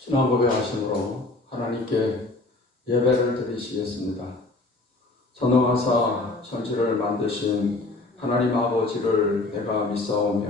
신앙 고백하심으로 하나님께 예배를 드리시겠습니다. 전능하사 천지를 만드신 하나님 아버지를 내가 믿사오며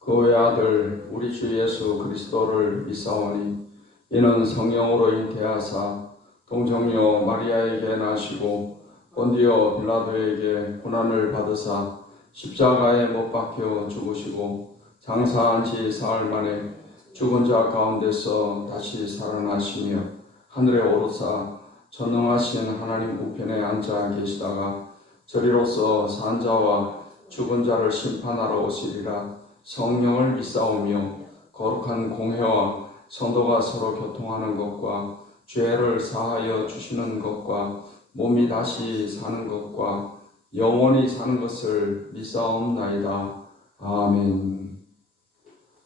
그 외아들 우리 주 예수 그리스도를 믿사오니 이는 성령으로 잉태하사 동정녀 마리아에게 나시고 본디오 빌라도에게 고난을 받으사 십자가에 못 박혀 죽으시고 장사한 지 사흘 만에 죽은 자 가운데서 다시 살아나시며 하늘에 오르사 전능하신 하나님 우편에 앉아 계시다가 저리로서 산 자와 죽은 자를 심판하러 오시리라. 성령을 믿사오며 거룩한 공회와 성도가 서로 교통하는 것과 죄를 사하여 주시는 것과 몸이 다시 사는 것과 영원히 사는 것을 믿사옵나이다. 아멘.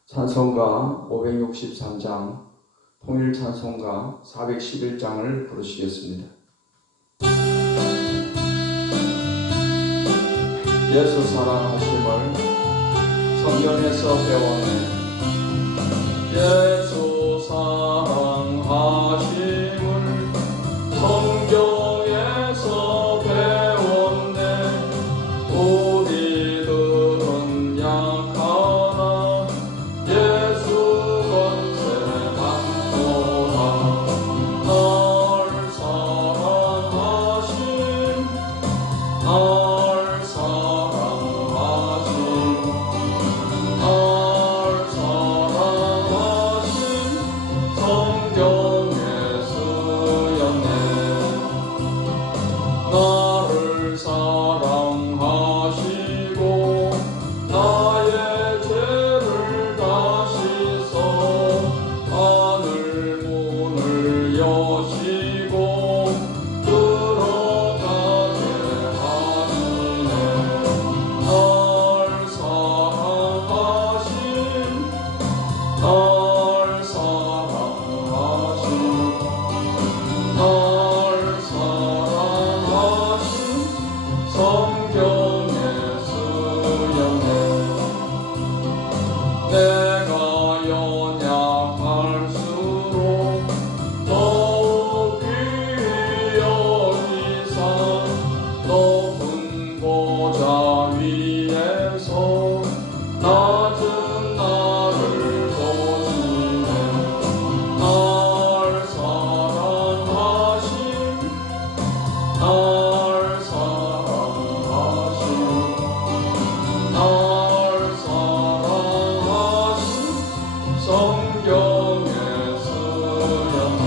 찬송가 563장, 통일 찬송가 411장을 부르시겠습니다. 예수 사랑하심을 성경에서 배웠네. 예수 사랑하심을 성경에서 배웠네. 우리들은 약하나 예수 권세 많도다. 날 사랑하심 날 사랑하심 날 사랑하심 성경에 쓰였네. 나를 사랑하시고 나의 죄를 다 씻어 하늘 문을 여시고 들어가게 하시네. 날 사랑하심 날 사랑하심 날 사랑하심 성경에 쓰였네. 내가 연약할수록 더욱 귀히 여기사 높은 보좌 위에서 낮은 나를 보시네. 날 사랑하심 날 사랑하심 날 사랑하심 성경에 쓰였네.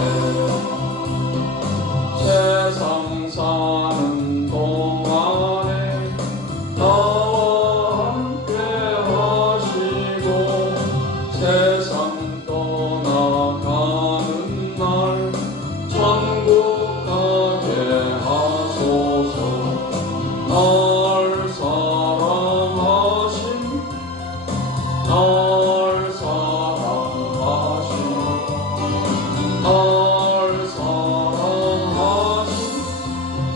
세상 사는 동안에 나와 함께 하시고 세상 떠나가는 날 천국 가게 하소서. 날 사랑하심 날 사랑하심 날 사랑하심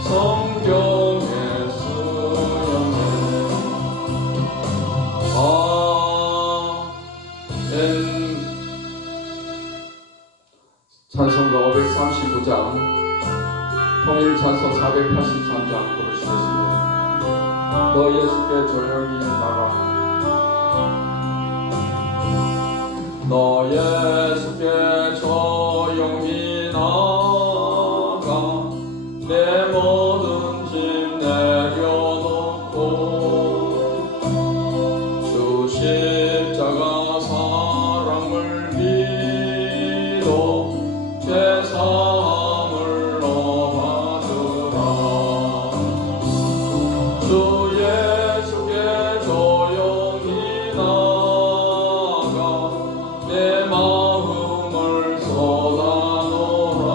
성경에 쓰였네. 아멘. 찬송가 539장, 통일 찬송 483장 부르시겠습니다. 너 예수께 조용히 나가. 너 예수께 조용히 나가. 내 모든 짐 내려놓고 주 십자가 사랑을 믿어 죄사함을 얻으라. 주 예수께 조용히 나가. 내 마음을 쏟아놓으라.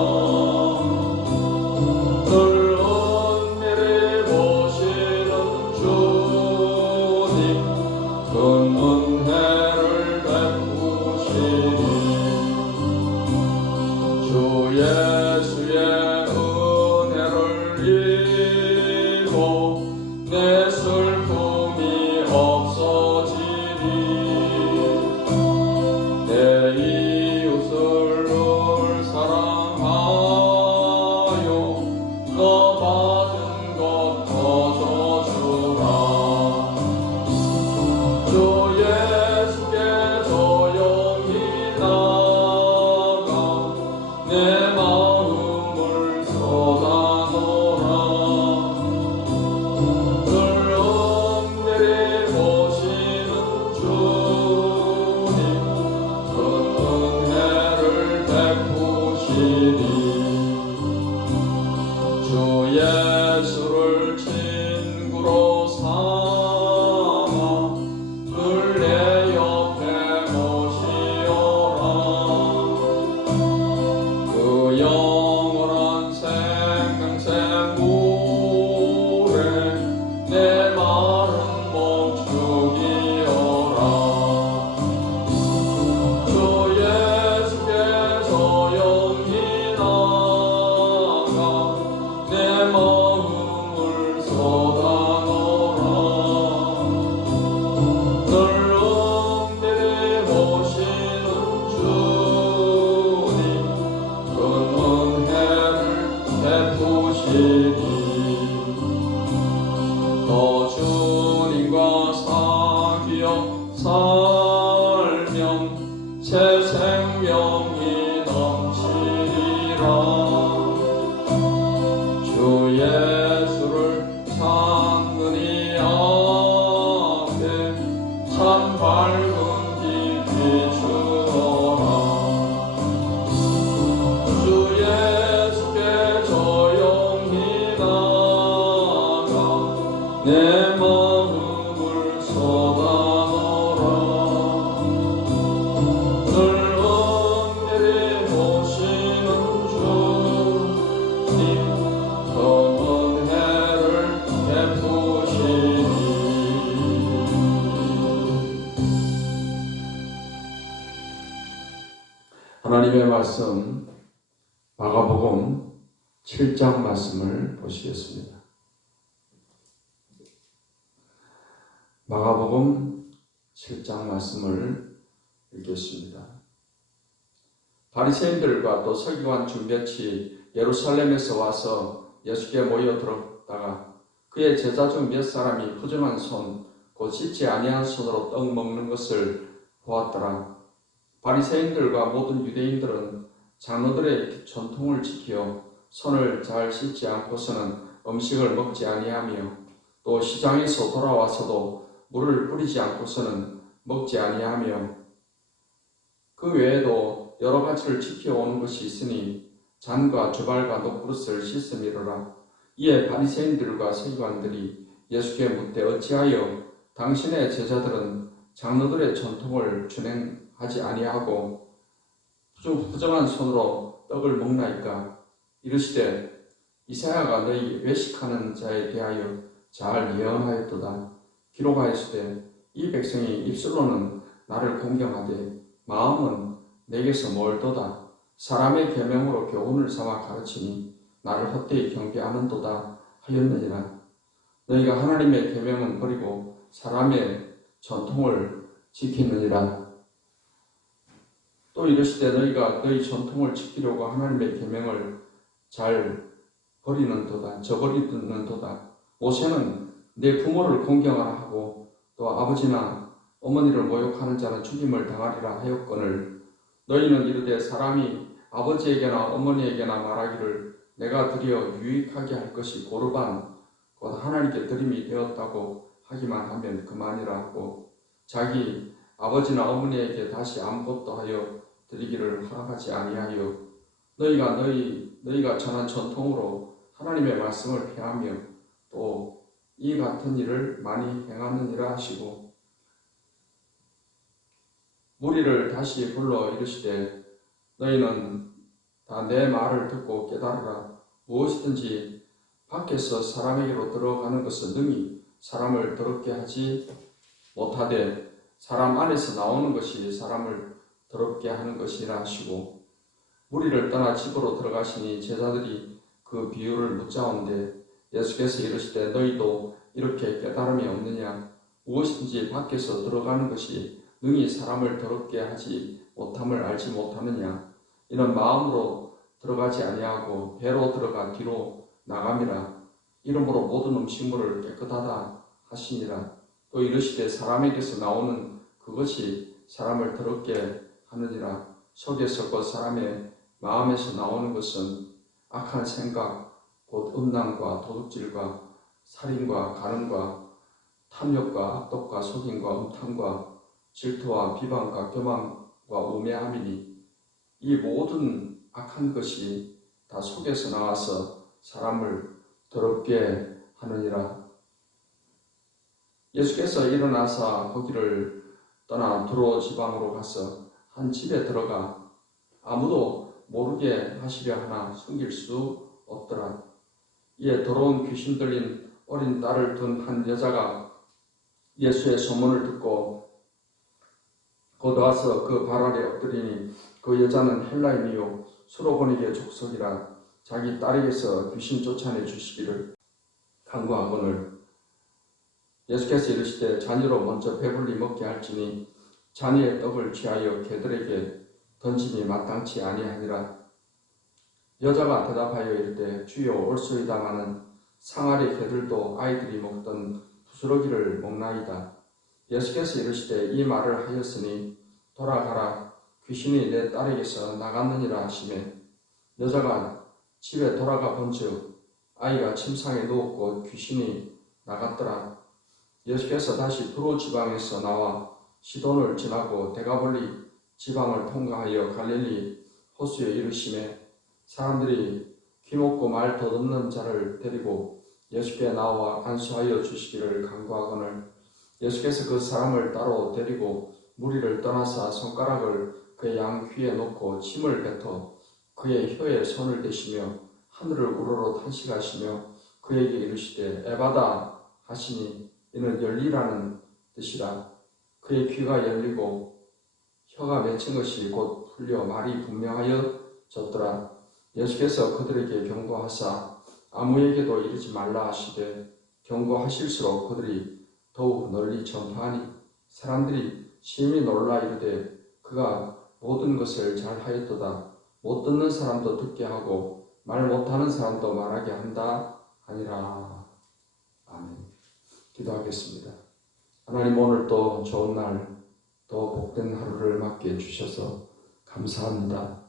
늘 은밀히 보시는 주님 큰 은혜를 베푸시니 주 예수의 은혜를 입어 내 슬픔이 없어지니 내 이웃을 하나님의 말씀 마가복음 7장 말씀을 보시겠습니다. 마가복음 7장 말씀을 읽겠습니다. 바리새인들과 또 서기관 중몇이 예루살렘에서 와서 예수께 모여들었다가 그의 제자 중 몇 사람이 부정한 손, 곧 씻지 아니한 손으로 떡 먹는 것을 보았더라. 바리새인들과 모든 유대인들은 장로들의 전통을 지켜 손을 잘 씻지 않고서는 음식을 먹지 아니하며 또 시장에서 돌아와서도 물을 뿌리지 않고서는 먹지 아니하며 그 외에도 여러 가지를 지켜오는 것이 있으니 잔과 주발과 녹그릇을 씻음이로라. 이에 바리새인들과 서기관들이 예수께 묻되 어찌하여 당신의 제자들은 장로들의 전통을 준행하지 아니하고 부정한 손으로 떡을 먹나이까? 이르시되 이사야가 너희 외식하는 자에 대하여 잘 예언하였도다. 기록하였으되 이 백성이 입술로는 나를 공경하되 마음은 내게서 멀도다. 사람의 계명으로 교훈을 삼아 가르치니 나를 헛되이 경배하는도다 하였느니라. 너희가 하나님의 계명은 버리고 사람의 전통을 지키느니라. 또 이르시되 너희가 너희 전통을 지키려고 하나님의 계명을 잘 버리는도다. 저버리는도다. 모세는 내 부모를 공경하라 하고 또 아버지나 어머니를 모욕하는 자는 죽임을 당하리라 하였거늘 너희는 이르되 사람이 아버지에게나 어머니에게나 말하기를 내가 드려 유익하게 할 것이 고르반 곧 하나님께 드림이 되었다고 하기만 하면 그만이라 하고 자기 아버지나 어머니에게 다시 아무것도 하여 드리기를 허락하지 아니하여 너희가 전한 전통으로 하나님의 말씀을 폐하며 또 이 같은 일을 많이 행하느니라 하시고 무리를 다시 불러 이르시되 너희는 다 내 말을 듣고 깨달으라. 무엇이든지 밖에서 사람에게로 들어가는 것은 능히 사람을 더럽게 하지 못하되 사람 안에서 나오는 것이 사람을 더럽게 하는 것이라 하시고 무리를 떠나 집으로 들어가시니 제자들이 그 비유를 묻자온데 예수께서 이르시되 너희도 이렇게 깨달음이 없느냐? 무엇이든지 밖에서 들어가는 것이 능히 사람을 더럽게 하지 못함을 알지 못하느냐? 이는 마음으로 들어가지 아니하고 배로 들어가 뒤로 나감이라. 이러므로 모든 음식물을 깨끗하다 하시니라. 또 이르시되 사람에게서 나오는 그것이 사람을 더럽게 하느니라. 속에 썩고 사람의 마음에서 나오는 것은 악한 생각, 곧 음란과 도둑질과 살인과 간음과 탐욕과 악독과 속임과 음탕과 질투와 비방과 교만과 우매함이니 이 모든 악한 것이 다 속에서 나와서 사람을 더럽게 하느니라. 예수께서 일어나사 거기를 떠나 두로 지방으로 가서 한 집에 들어가 아무도 모르게 하시려 하나 숨길 수 없더라. 이에 더러운 귀신 들린 어린 딸을 둔 한 여자가 예수의 소문을 듣고 곧 와서 그 발 아래 엎드리니 그 여자는 헬라인이요 수로보니게 족속이라. 자기 딸에게서 귀신 쫓아내 주시기를 간구하거늘 예수께서 이르시되 자녀로 먼저 배불리 먹게 할지니 자녀의 떡을 취하여 개들에게 던짐이 마땅치 아니하니라. 여자가 대답하여 이르되 주여 올소이다마는 상아리 개들도 아이들이 먹던 부스러기를 먹나이다. 예수께서 이르시되 이 말을 하였으니 돌아가라. 귀신이 내 딸에게서 나갔느니라 하시매 여자가 집에 돌아가 본즉 아이가 침상에 누웠고 귀신이 나갔더라. 예수께서 다시 두로 지방에서 나와 시돈을 지나고 데가볼리 지방을 통과하여 갈릴리 호수에 이르시매 사람들이 귀먹고 말 더듬는 자를 데리고 예수께 나와 안수하여 주시기를 간구하거늘 예수께서 그 사람을 따로 데리고 무리를 떠나사 손가락을 그의 양 귀에 놓고 침을 뱉어 그의 혀에 손을 대시며 하늘을 우러러 탄식하시며 그에게 이르시되 에바다 하시니 이는 열리라는 뜻이라. 그의 귀가 열리고 혀가 맺힌 것이 곧 풀려 말이 분명하여졌더라. 예수께서 그들에게 경고하사 아무에게도 이르지 말라 하시되 경고하실수록 그들이 더욱 널리 전파하니 사람들이 심히 놀라 이르되 그가 모든 것을 잘하였도다. 못 듣는 사람도 듣게 하고 말 못하는 사람도 말하게 한다 하니라. 아멘. 기도하겠습니다. 하나님, 오늘 또 좋은 날, 또 복된 하루를 맞게 해주셔서 감사합니다.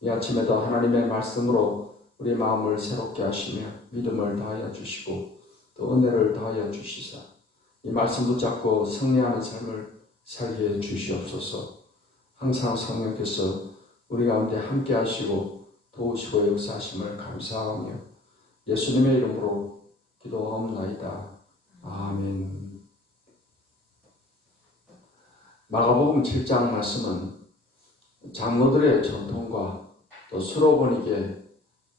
이 아침에도 하나님의 말씀으로 우리 마음을 새롭게 하시며 믿음을 더하여 주시고 또 은혜를 더하여 주시사 이 말씀 붙잡고 승리하는 삶을 살게 해 주시옵소서. 항상 성령께서 우리 가운데 함께 하시고 도우시고 역사하심을 감사하며 예수님의 이름으로 기도하옵나이다. 아멘. 마가복음 7장 말씀은 장로들의 전통과 또 수로보니게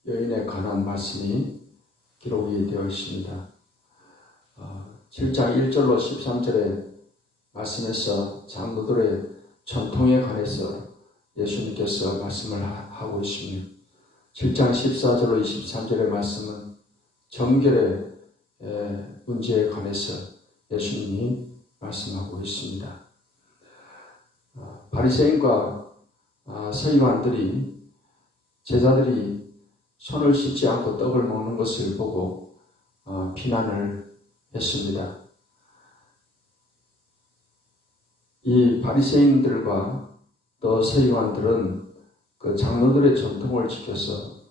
여인에 관한 말씀이 기록이 되어 있습니다. 7장 1절로 13절의 말씀에서 장로들의 전통에 관해서 예수님께서 말씀을 하고 있으며 7장 14절로 23절의 말씀은 정결의 문제에 관해서 예수님이 말씀하고 있습니다. 바리새인과 서기관들이 제자들이 손을 씻지 않고 떡을 먹는 것을 보고 비난을 했습니다. 이 바리새인들과 또 서기관들은 그 장로들의 전통을 지켜서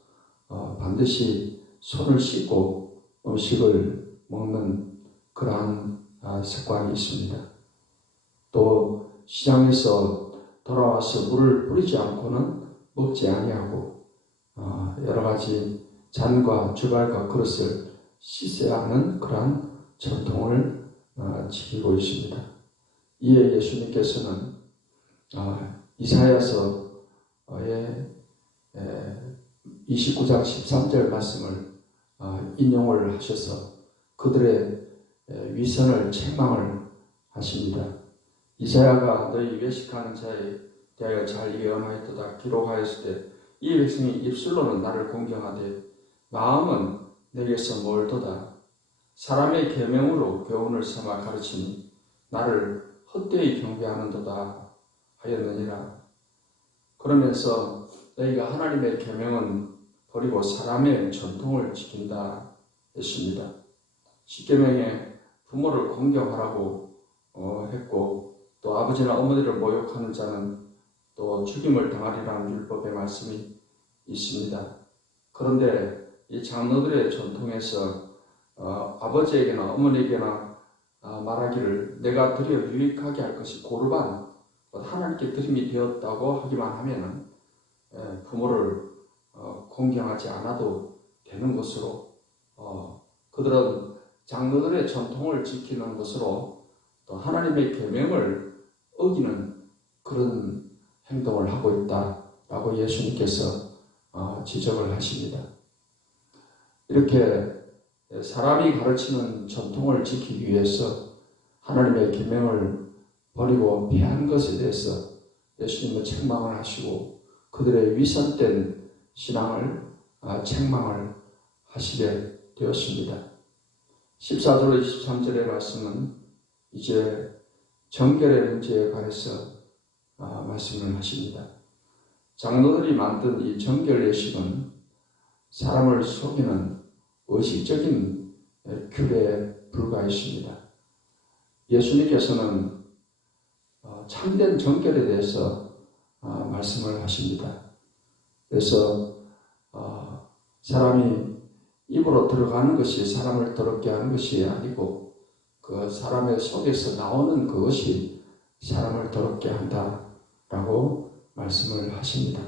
반드시 손을 씻고 음식을 먹는 그러한 습관이 있습니다. 또 시장에서 돌아와서 물을 뿌리지 않고는 먹지 아니하고 여러 가지 잔과 주발과 그릇을 씻어야 하는 그러한 전통을 지키고 있습니다. 이에 예수님께서는 이사야서의 29장 13절 말씀을 인용을 하셔서 그들의 위선을 책망을 하십니다. 이사야가 너희 외식하는 자에 대하여 잘 예언하였도다 기록하였을 때 이 백성이 입술로는 나를 공경하되 마음은 내게서 멀도다. 사람의 계명으로 교훈을 삼아 가르치니 나를 헛되이 경배하는도다 하였느니라. 그러면서 너희가 하나님의 계명은 버리고 사람의 전통을 지킨다 했습니다. 십계명에 부모를 공경하라고 했고 또 아버지나 어머니를 모욕하는 자는 또 죽임을 당하리라는 율법의 말씀이 있습니다. 그런데 이 장로들의 전통에서 아버지에게나 어머니에게나 말하기를 내가 드려 유익하게 할 것이 고르반 하나님께 드림이 되었다고 하기만 하면 부모를 공경하지 않아도 되는 것으로 그들은 장로들의 전통을 지키는 것으로 또 하나님의 계명을 어기는 그런 행동을 하고 있다라고 예수님께서 지적을 하십니다. 이렇게 사람이 가르치는 전통을 지키기 위해서 하나님의 계명을 버리고 피한 것에 대해서 예수님은 책망을 하시고 그들의 위선된 신앙을 책망을 하시게 되었습니다. 14절로 23절의 말씀은 이제 정결의 문제에 관해서 말씀을 하십니다. 장로들이 만든 이 정결 예식은 사람을 속이는 의식적인 규례에 불과했습니다. 예수님께서는 참된 정결에 대해서 말씀을 하십니다. 그래서 사람이 입으로 들어가는 것이 사람을 더럽게 하는 것이 아니고 그 사람의 속에서 나오는 그것이 사람을 더럽게 한다라고 말씀을 하십니다.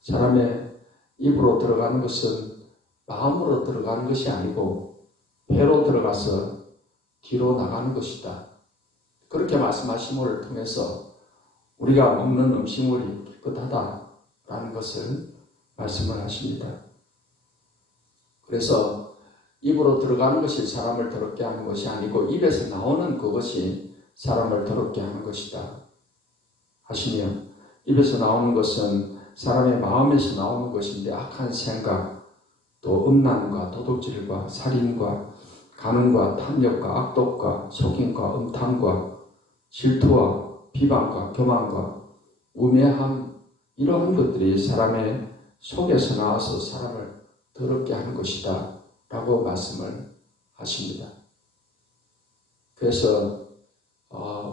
사람의 입으로 들어가는 것은 마음으로 들어가는 것이 아니고 배로 들어가서 뒤로 나가는 것이다. 그렇게 말씀하심을 통해서 우리가 먹는 음식물이 깨끗하다라는 것을 말씀을 하십니다. 그래서 입으로 들어가는 것이 사람을 더럽게 하는 것이 아니고 입에서 나오는 그것이 사람을 더럽게 하는 것이다 하시며 입에서 나오는 것은 사람의 마음에서 나오는 것인데 악한 생각, 또 음란과 도둑질과 살인과 간음과 탐욕과 악독과 속임과 음탕과 질투와 비방과 교만과 우매함, 이러한 것들이 사람의 속에서 나와서 사람을 더럽게 하는 것이다 라고 말씀을 하십니다. 그래서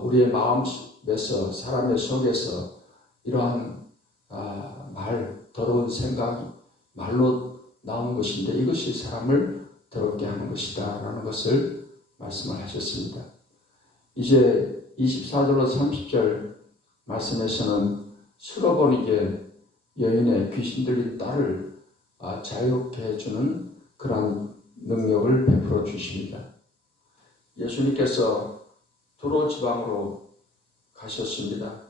우리의 마음에서, 사람의 속에서 이러한 더러운 생각이 말로 나오는 것인데 이것이 사람을 더럽게 하는 것이다 라는 것을 말씀을 하셨습니다. 이제 24절로 30절 말씀에서는 수로보니게 여인의 귀신 들린 딸을 자유롭게 해주는 그런 능력을 베풀어 주십니다. 예수님께서 두로 지방으로 가셨습니다.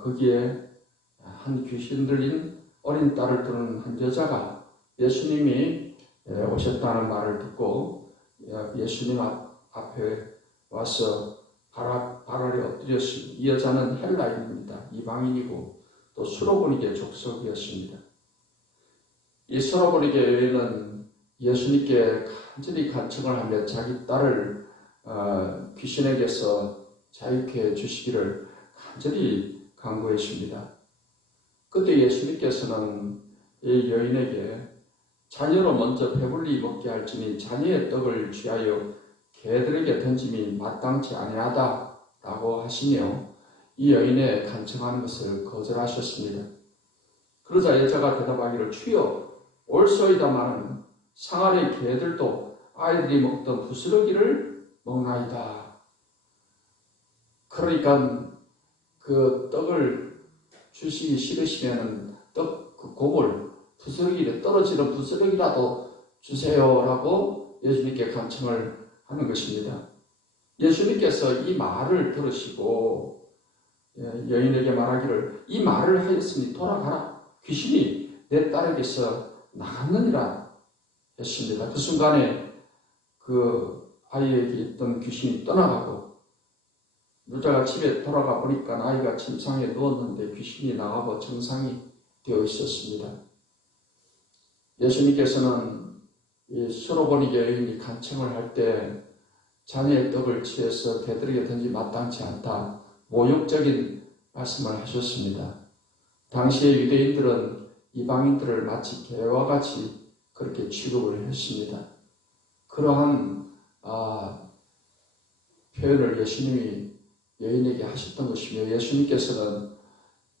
거기에 한 귀신 들린 어린 딸을 두는 한 여자가 예수님이 오셨다는 말을 듣고 예수님 앞에 와서 발아래 엎드렸습니다. 이 여자는 헬라인입니다. 이방인이고 또 수로보니게 족속이었습니다. 이 수로보니게 여인은 예수님께 간절히 간청을 하며 자기 딸을 귀신에게서 자유케 해주시기를 간절히 간구했습니다. 그때 예수님께서는 이 여인에게 자녀로 먼저 배불리 먹게 할지니 자녀의 떡을 취하여 개들에게 던짐이 마땅치 아니하다 라고 하시며 이 여인의 간청하는 것을 거절하셨습니다. 그러자 여자가 대답하기를 주여 옳소이다마는 상아리 개들도 아이들이 먹던 부스러기를 먹나이다. 그러니까 그 떡을 주시기 싫으시면 그 곡을 부스러기에 떨어지는 부스러기라도 주세요라고 예수님께 간청을 하는 것입니다. 예수님께서 이 말을 들으시고 여인에게 말하기를 이 말을 하였으니 돌아가라. 귀신이 내 딸에게서 나갔느니라 했습니다. 그 순간에 그 아이에게 있던 귀신이 떠나가고 여자가 집에 돌아가 보니까 아이가 침상에 누웠는데 귀신이 나가고 정상이 되어 있었습니다. 예수님께서는 이 수로보니게 여인이 간청을 할 때 자녀의 떡을 취해서 개들에게 던지 마땅치 않다. 모욕적인 말씀을 하셨습니다. 당시의 유대인들은 이방인들을 마치 개와 같이 그렇게 취급을 했습니다. 그러한 표현을 예수님이 여인에게 하셨던 것이며 예수님께서는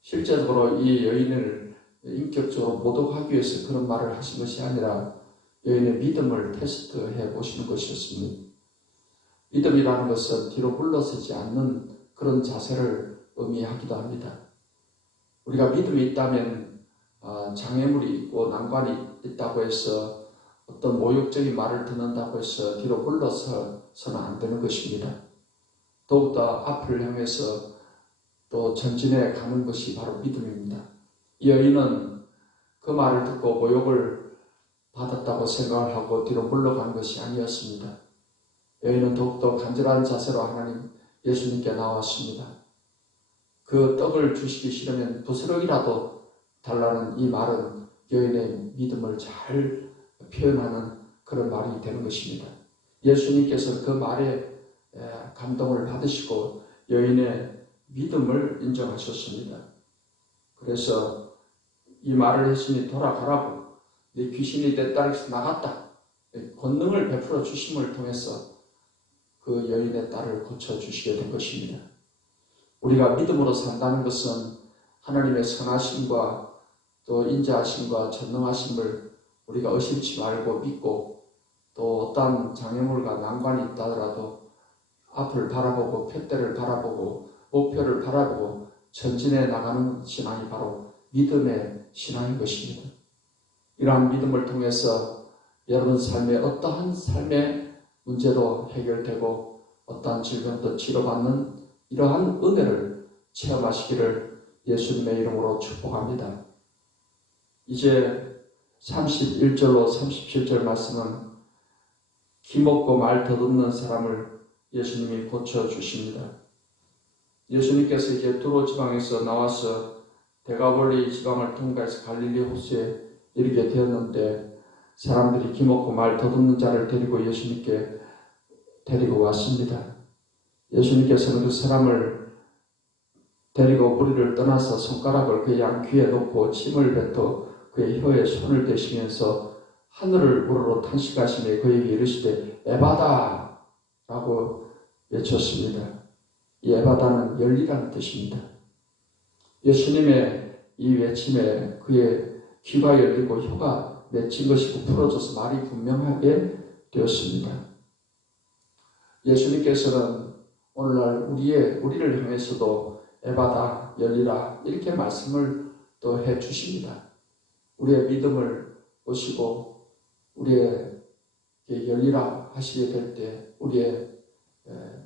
실제적으로 이 여인을 인격적으로 모독하기 위해서 그런 말을 하신 것이 아니라 여인의 믿음을 테스트해 보시는 것이었습니다. 믿음이라는 것은 뒤로 물러서지 않는 그런 자세를 의미하기도 합니다. 우리가 믿음이 있다면 장애물이 있고 난관이 있다고 해서 어떤 모욕적인 말을 듣는다고 해서 뒤로 물러서서는 안 되는 것입니다. 더욱더 앞을 향해서 또 전진해 가는 것이 바로 믿음입니다. 이 여인은 그 말을 듣고 모욕을 받았다고 생각을 하고 뒤로 물러간 것이 아니었습니다. 여인은 더욱더 간절한 자세로 하나님 예수님께 나왔습니다. 그 떡을 주시기 싫으면 부스러기라도 달라는 이 말은 여인의 믿음을 잘 표현하는 그런 말이 되는 것입니다. 예수님께서 그 말에 감동을 받으시고 여인의 믿음을 인정하셨습니다. 그래서 이 말을 했으니 돌아가라고 네 귀신이 내 딸에게서 나갔다. 권능을 베풀어 주심을 통해서 그 여인의 딸을 고쳐주시게 된 것입니다. 우리가 믿음으로 산다는 것은 하나님의 선하심과 또 인자하심과 전능하심을 우리가 의심치 말고 믿고 또 어떠한 장애물과 난관이 있다더라도 앞을 바라보고 푯대를 바라보고 목표를 바라보고 전진해 나가는 신앙이 바로 믿음의 신앙인 것입니다. 이러한 믿음을 통해서 여러분 삶의 어떠한 삶의 문제도 해결되고 어떠한 질병도 치료받는 이러한 은혜를 체험하시기를 예수님의 이름으로 축복합니다. 이제 31절로 37절 말씀은 기먹고 말 더듬는 사람을 예수님이 고쳐주십니다. 예수님께서 이제 두로 지방에서 나와서 대가볼리 지방을 통과해서 갈릴리 호수에 이르게 되었는데 사람들이 기먹고 말 더듬는 자를 데리고 예수님께 데리고 왔습니다. 예수님께서는 그 사람을 데리고 무리를 떠나서 손가락을 그의 양 귀에 놓고 침을 뱉어 그의 혀에 손을 대시면서 하늘을 우러러 탄식하시며 그에게 이르시되 에바다 라고 외쳤습니다. 이 에바다는 열리라는 뜻입니다. 예수님의 이 외침에 그의 귀가 열리고 혀가 맺힌 것이고 풀어져서 말이 분명하게 되었습니다. 예수님께서는 오늘날 우리를 향해서도 에바다 열리라 이렇게 말씀을 또 해주십니다. 우리의 믿음을 보시고 우리의 열리라 하시게 될 때 우리의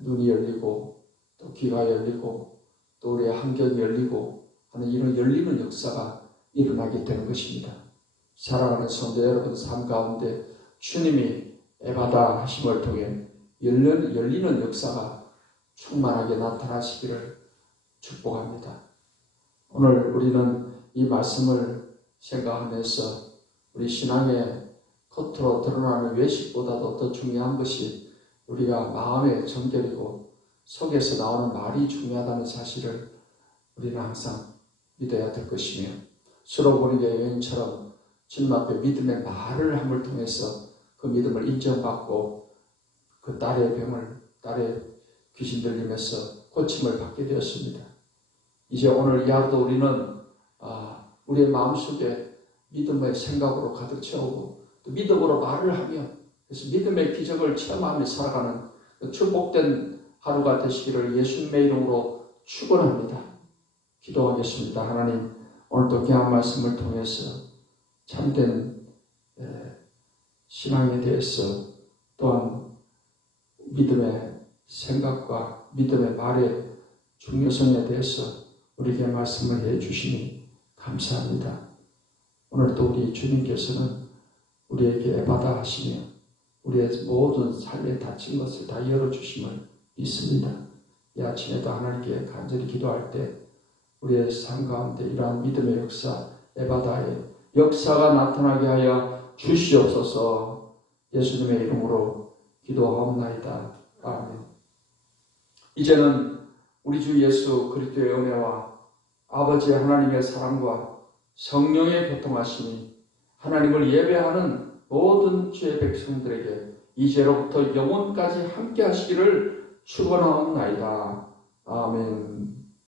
눈이 열리고 또 귀가 열리고 또 우리의 환경이 열리고 하는 이런 열리는 역사가 일어나게 되는 것입니다. 사랑하는 성도 여러분 삶 가운데 주님이 에바다 하심을 통해 열리는 역사가 충만하게 나타나시기를 축복합니다. 오늘 우리는 이 말씀을 생각하면서 우리 신앙의 겉으로 드러나는 외식보다도 더 중요한 것이 우리가 마음의 정결이고 속에서 나오는 말이 중요하다는 사실을 우리는 항상 믿어야 될 것이며 스로보니게 여인처럼 주님 앞에 믿음의 말을 함을 통해서 그 믿음을 인정받고 그 딸의 귀신 들림에서 고침을 받게 되었습니다. 이제 오늘 이 하루도 우리는 우리의 마음속에 믿음의 생각으로 가득 채우고 또 믿음으로 말을 하며 그래서 믿음의 기적을 체험하며 살아가는 축복된 하루가 되시기를 예수님의 이름으로 축원합니다. 기도하겠습니다. 하나님 오늘도 귀한 말씀을 통해서 참된 신앙에 대해서 또한 믿음의 생각과 믿음의 말의 중요성에 대해서 우리에게 말씀을 해주시니 감사합니다. 오늘도 우리 주님께서는 우리에게 에바다 하시며 우리의 모든 삶에 닫힌 것을 다 열어주심을 믿습니다. 이 아침에도 하나님께 간절히 기도할 때 우리의 삶 가운데 이러한 믿음의 역사, 에바다의 역사가 나타나게 하여 주시옵소서. 예수님의 이름으로 기도하옵나이다. 아멘. 이제는 우리 주 예수 그리스도의 은혜와 아버지 하나님의 사랑과 성령의 교통하심이 하나님을 예배하는 모든 주의 백성들에게 이제로부터 영원까지 함께 하시기를 축원하옵나이다. 아멘.